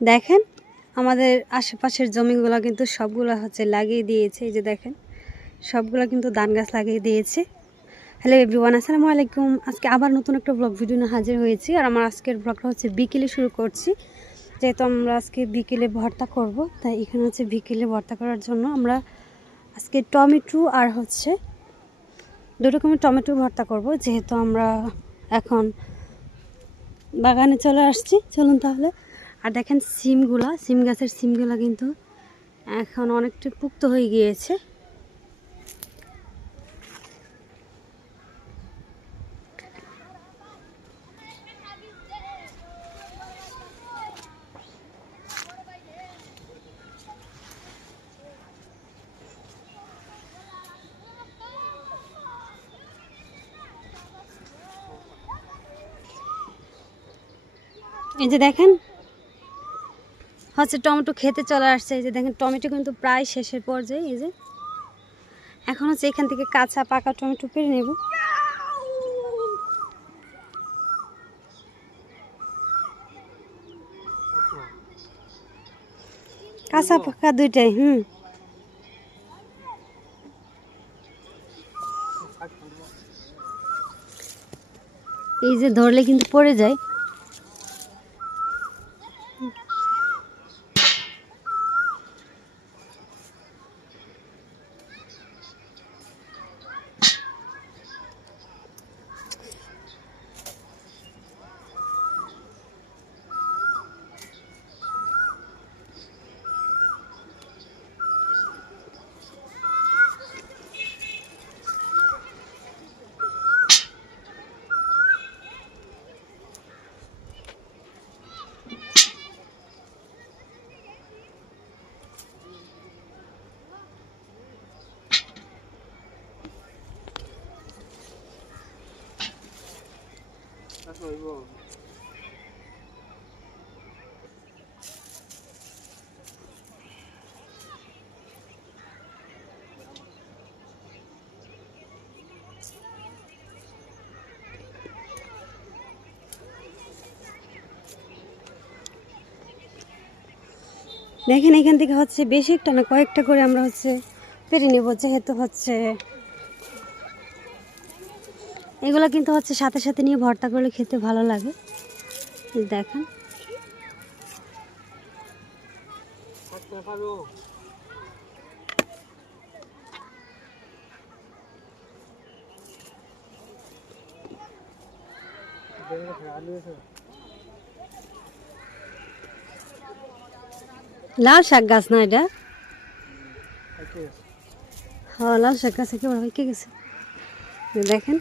দেখেন আমাদের আশেপাশের জমিগুলো কিন্তু সবগুলো হচ্ছে লাগিয়ে দিয়েছে। এই যে দেখেন সবগুলো কিন্তু ধান গাছ লাগিয়ে দিয়েছে। হ্যালো এভরিওয়ান, আসসালামু আলাইকুম। আজকে আবার নতুন একটা ব্লগ ভিডিও নিয়ে হাজির হয়েছি। আর আমার আজকের ব্লগটা হচ্ছে বিকেলে শুরু করছি, যেহেতু আমরা আজকে বিকেলে ভর্তা করব। তাই এখানে হচ্ছে বিকেলে ভর্তা করার জন্য আমরা আজকে টমেটো আর হচ্ছে দু রকমের টমেটো ভর্তা করব, যেহেতু আমরা এখন বাগানে চলে আসছি। চলুন তাহলে। আর দেখেন সিম গাছের সিমগুলা কিন্তু এখন অনেকটা পুক্ত হয়ে গিয়েছে। এই যে দেখেন হচ্ছে টমেটো খেতে চলে আসছে। এই যে দেখেন টমেটো কিন্তু প্রায় শেষের পর্যায়ে। এই যে এখন হচ্ছে এখান থেকে কাঁচা পাকা টমেটো পেরে নেব। কাঁচা পাকা দুইটাই। এই যে ধরলে কিন্তু পড়ে যায়। দেখেন এখান থেকে হচ্ছে বেশি একটা না, কয়েকটা করে আমরা হচ্ছে পেরে নেব, যেহেতু হচ্ছে এগুলো কিন্তু হচ্ছে সাথে সাথে নিয়ে ভর্তা করলে খেতে ভালো লাগে। দেখেন লাল শাক গাছ না এটা? হ্যাঁ লাল শাক গাছ একেবারে হয়ে গেছে। দেখেন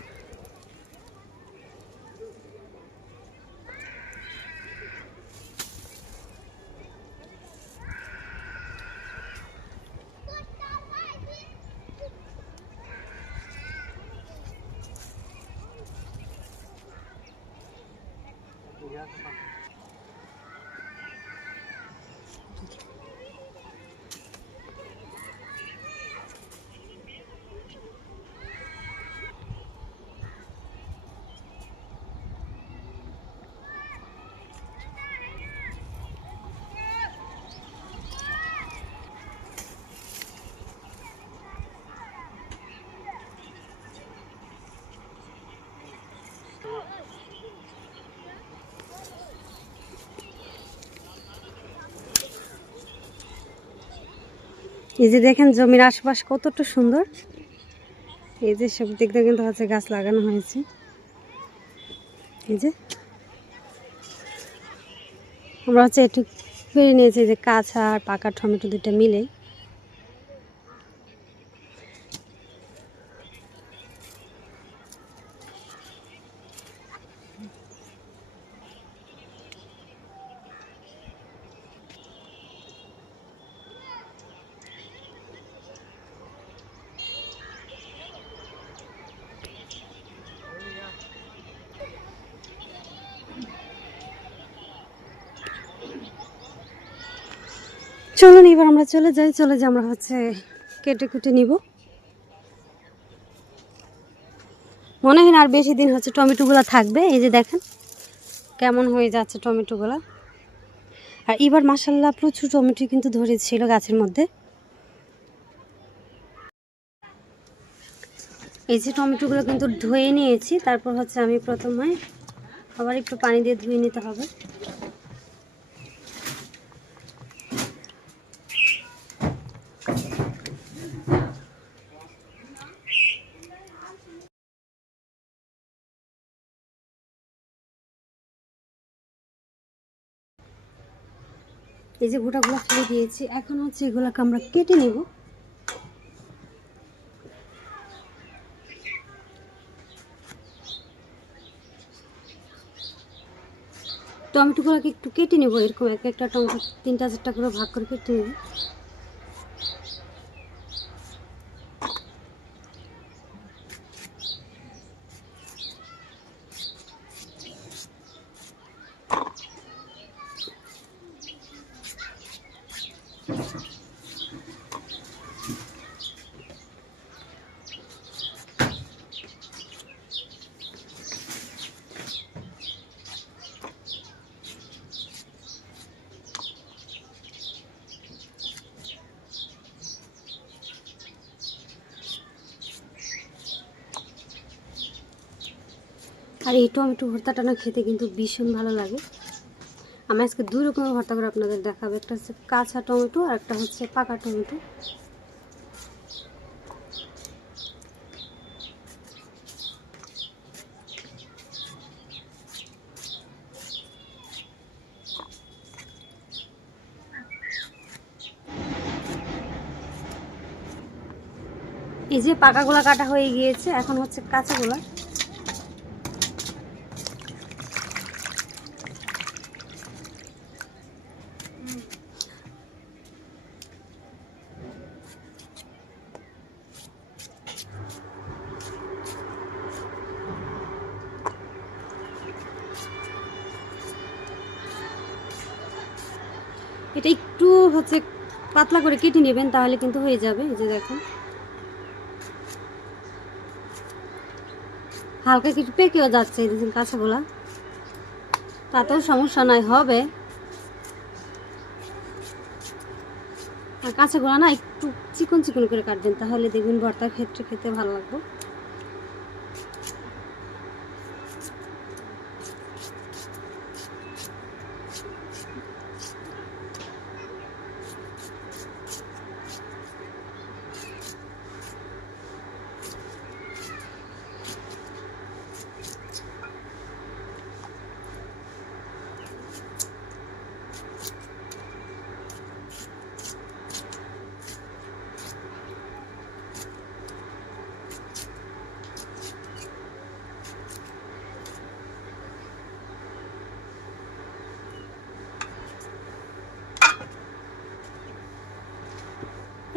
এই যে দেখেন জমির আশপাশ কতটা সুন্দর। এই যে সব দিক দিয়ে কিন্তু হচ্ছে গাছ লাগানো হয়েছে। এই যে আমরা হচ্ছে একটু পেরে নিয়েছি যে কাঁচা আর পাকা টমেটো দুটো মিলে। চলুন এবার আমরা চলে যাই, আমরা হচ্ছে কেটে কুটে নিব। মনে হয় না আর বেশি দিন হচ্ছে টমেটোগুলো থাকবে। এই যে দেখেন কেমন হয়ে যাচ্ছে টমেটোগুলো। আর এবার মাশাআল্লাহ প্রচুর টমেটো কিন্তু ধরেছিল গাছের মধ্যে। এই যে টমেটোগুলো কিন্তু ধুয়ে নিয়েছি, তারপর হচ্ছে আমি প্রথমে আবার একটু পানি দিয়ে ধুয়ে নিতে হবে। এই যে গোটাগুলো ফেলে দিয়েছি, এখন হচ্ছে এগুলোকে আমরা কেটে নেব। টমেটোগুলোকে একটু কেটে নেব, এরকম এক একটা টমেটো 3টা 4টা করে ভাগ করে কেটে নেব। আর এই টমেটো ভর্তাটা না খেতে কিন্তু ভীষণ ভালো লাগে। আমি আজকে 2 রকমের ভর্তা করে আপনাদের দেখাবো, একটা হচ্ছে কাঁচা টমেটো আর একটা হচ্ছে পাকা টমেটো। এই যে পাকাগুলা কাটা হয়ে গিয়েছে, এখন হচ্ছে কাঁচাগুলা। এটা একটু হচ্ছে পাতলা করে কেটে নেবেন, তাহলে কিন্তু হয়ে যাবে। এই যে দেখুন হালকা কিছু পেকেও যাচ্ছে, এই দেখুন কাঁচাগুলা, তাতেও সমস্যা নয়, হবে। আর কাঁচাগুলা না একটু চিকন চিকন করে কাটবেন, তাহলে দেখবেন ভর্তার ক্ষেত্রে খেতে ভালো লাগবে।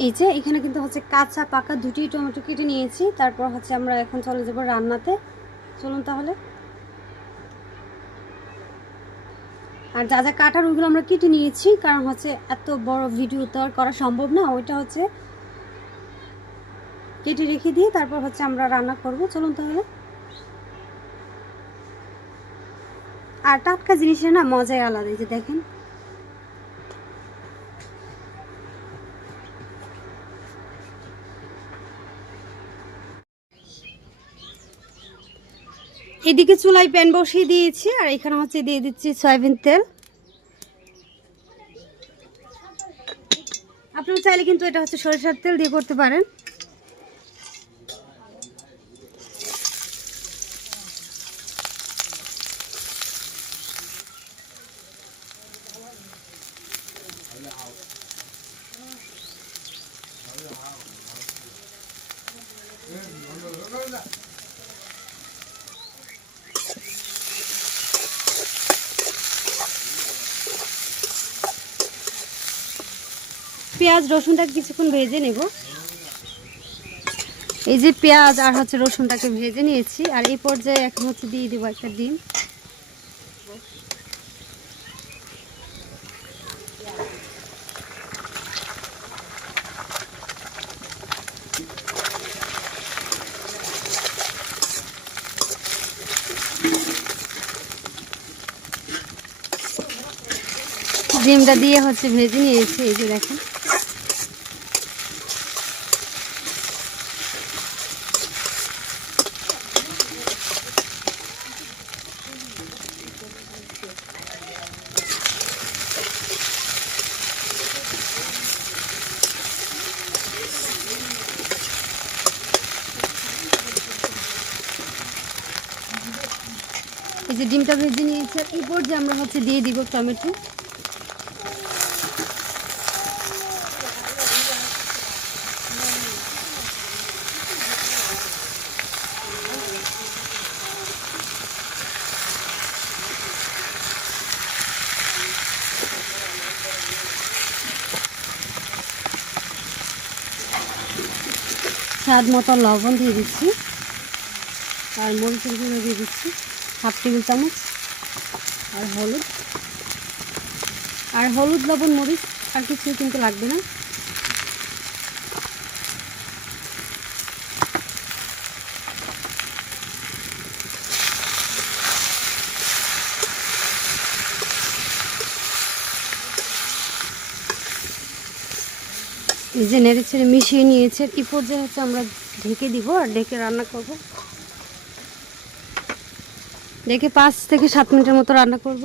এই যে এখানে কিন্তু হচ্ছে কাঁচা পাকা দুটি টমেটো কেটে নিয়েছি, তারপর হচ্ছে আমরা এখন চলে যাব রান্নাতে। চলুন তাহলে। আর যা যা কাটার ওইগুলো আমরা কেটে নিয়েছি, কারণ হচ্ছে এত বড় ভিডিও তো আর করা সম্ভব না, ওইটা হচ্ছে কেটে রেখে দিয়ে তারপর হচ্ছে আমরা রান্না করব। চলুন তাহলে। আর টাটকা জিনিসের না মজাই আলাদা। এই যে দেখেন এদিকে চুলায় প্যান বসিয়ে দিয়েছি, আর এখানে হচ্ছে দিয়ে দিচ্ছি সয়াবিন তেল। আপনারা চাইলে কিন্তু এটা হচ্ছে সরিষার তেল দিয়ে করতে পারেন। পেঁয়াজ রসুনটাকে কিছুক্ষণ ভেজে নেব। এই যে পেঁয়াজ আর হচ্ছে রসুনটাকে ভেজে নিয়েছি, আর এই পর্যায়ে এখন হচ্ছে দিয়ে দেবো একটা ডিম। ডিমটা দিয়ে হচ্ছে ভেজে নিয়েছি, এই যে দেখেন। এই যে ডিমটা ভেজে নিয়েছি, এই পর্যায়ে আমরা হচ্ছে দিয়ে দিব টমেটো। স্বাদ মতো লবণ দিয়ে দিচ্ছি, আর মরিচের গুঁড়ো দিয়ে দিচ্ছি 1/2 টেবিল চামচ, আর হলুদ লবণ মরিচ আর কিছু কিন্তু লাগবে না। এই যে নেড়ে ছেড়ে মিশিয়ে নিয়েছে, এই পর্যায়ে হচ্ছে আমরা ঢেকে দিব আর ঢেকে রান্না করব। ঢেকে 5 থেকে 7 মিনিটের মতো রান্না করব।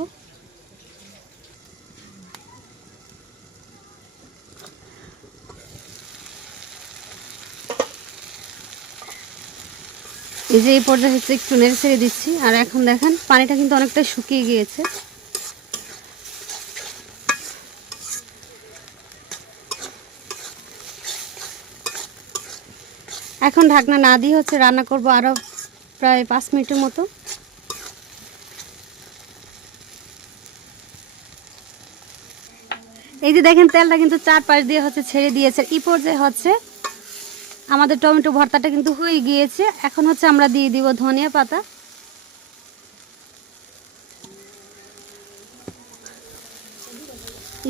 এই যে এই পর্যায়ে হচ্ছে একটু নেড়ে ছেড়ে দিচ্ছি, আর এখন দেখেন পানিটা কিন্তু অনেকটা শুকিয়ে গিয়েছে। এখন ঢাকনা না দিয়ে হচ্ছে রান্না করব আরও প্রায় 5 মিনিটের মতো। এই যে দেখেন তেলটা কিন্তু 4 পাশ দিয়ে হচ্ছে ছেড়ে দিয়েছে, এই পর্যায়ে হচ্ছে আমাদের টমেটো ভর্তাটা কিন্তু হয়ে গিয়েছে। এখন হচ্ছে আমরা দিয়ে দিব ধনিয়া পাতা।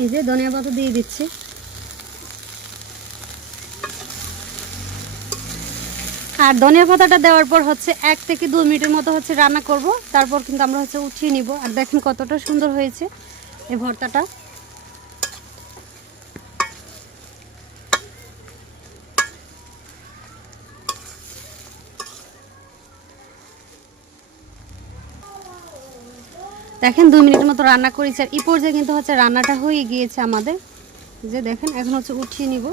এই যে ধনিয়া পাতা দিয়ে দিচ্ছি। আর ধনিয়া পাতাটা দেওয়ার পর হচ্ছে 1 থেকে 2 মিনিটের মতো হচ্ছে রান্না করব, তারপর কিন্তু আমরা হচ্ছে উঠিয়ে নিব। আর দেখেন কতটা সুন্দর হয়েছে এই ভর্তাটা। দেখেন 2 মিনিটের মতো রান্না করেছি, আর এই পর্যায়ে কিন্তু হচ্ছে রান্নাটা হয়ে গিয়েছে আমাদের। যে দেখেন এখন হচ্ছে উঠিয়ে নিব।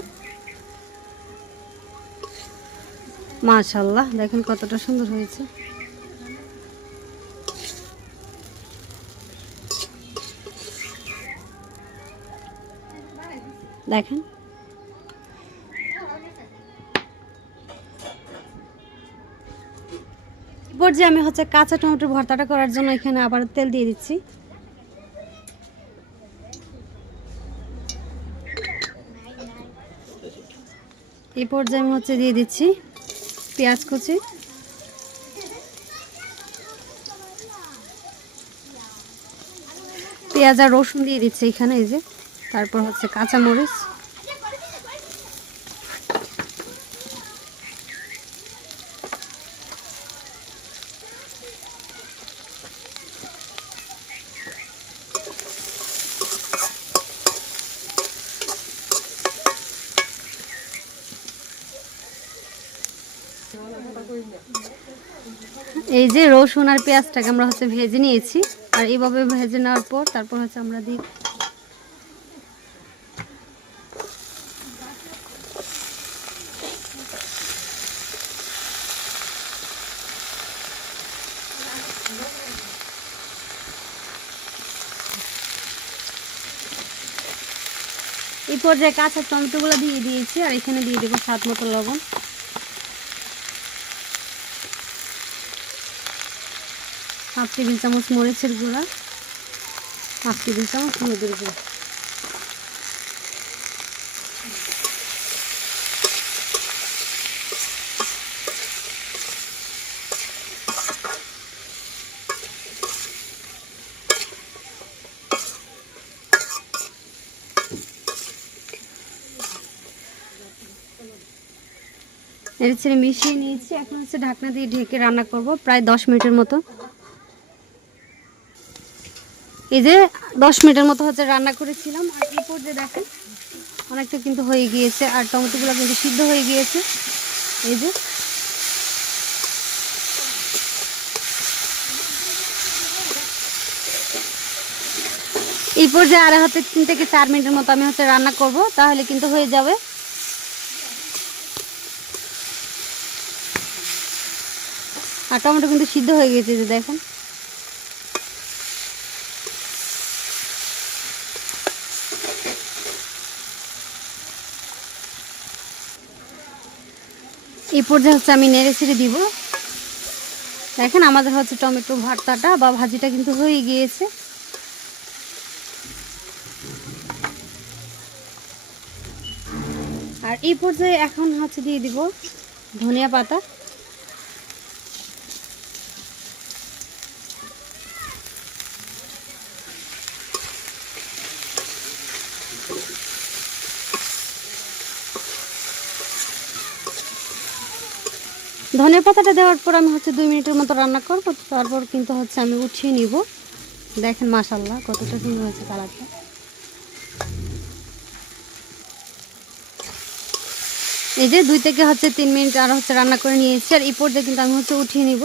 মাশাআল্লাহ, দেখেন কতটা সুন্দর হয়েছে। দেখেন এরপর যে আমি হচ্ছে কাঁচা টমেটোর ভর্তাটা করার জন্য এখানে আবার তেল দিয়ে দিচ্ছি। এই পর্যায়ে আমি হচ্ছে দিয়ে দিচ্ছি পেঁয়াজ কুচি, পেঁয়াজ আর রসুন দিয়ে দিচ্ছি এখানে। এই যে তারপর হচ্ছে কাঁচা মরিচ, এই যে রসুন আর পেঁয়াজটাকে আমরা হচ্ছে ভেজে নিয়েছি, আর এইভাবে ভেজে নেওয়ার পর তারপর হচ্ছে আমরা দিই এই পর্যায়ে কাঁচা টমেটোগুলো দিয়ে দিয়েছি, আর এখানে দিয়ে দেবো স্বাদ মতো লবণ, হাফ টেবিল চামচ মরিচের গুঁড়া, হাফ টেবিল চামচ হলুদের গুঁড়া। নেড়ে ছেড়ে মিশিয়ে নিয়েছি, এখন হচ্ছে ঢাকনা দিয়ে ঢেকে রান্না করব প্রায় 10 মিনিটের মতো। এই যে 10 মিনিটের মতো হচ্ছে রান্না করেছিলাম। আর এই পর্যায়ে দেখেন অনেকটা কিন্তু হয়ে গিয়েছে, আর টমেটোগুলো কিন্তু সিদ্ধ হয়ে গিয়েছে। এই যে এই পর্যায়ে আর হচ্ছে 3 থেকে 4 মিনিটের মতো আমি হচ্ছে রান্না করব, তাহলে কিন্তু হয়ে যাবে। আর টমেটো কিন্তু সিদ্ধ হয়ে গেছে, যে দেখেন। এই পর্যায়ে হচ্ছে আমি নেড়ে ছেড়ে দিব। দেখেন আমাদের হচ্ছে টমেটো ভর্তাটা বা ভাজিটা কিন্তু হয়ে গিয়েছে। আর এই পর্যায়ে এখন হচ্ছে দিয়ে দিব ধনিয়া পাতা। ধনিয়া পাতাটা দেওয়ার পর আমি হচ্ছে 2 মিনিটের মতো রান্না করব, তারপর কিন্তু হচ্ছে আমি উঠিয়ে নিব। দেখেন মাশাআল্লাহ কতটা সুন্দর হয়েছে কালারটা। এই যে 2 থেকে হচ্ছে 3 মিনিট আর হচ্ছে রান্না করে নিয়েছি। আর এই পর্যায়ে কিন্তু আমি হচ্ছে উঠিয়ে নিব।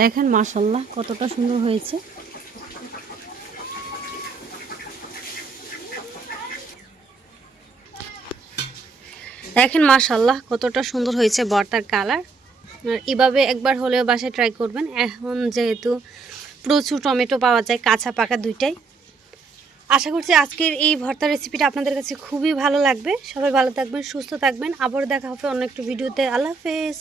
দেখেন মাশাআল্লাহ কতটা সুন্দর হয়েছে। দেখেন মাশাআল্লাহ কতটা সুন্দর হয়েছে ভর্তার কালার। আর এভাবে একবার হলেও বাসায় ট্রাই করবেন। এখন যেহেতু প্রচুর টমেটো পাওয়া যায়, কাঁচা পাকা দুইটাই। আশা করছি আজকের এই ভর্তার রেসিপিটা আপনাদের কাছে খুবই ভালো লাগবে। সবাই ভালো থাকবেন, সুস্থ থাকবেন। আবার দেখা হবে অন্য একটা ভিডিওতে। আল্লাহ হাফেজ।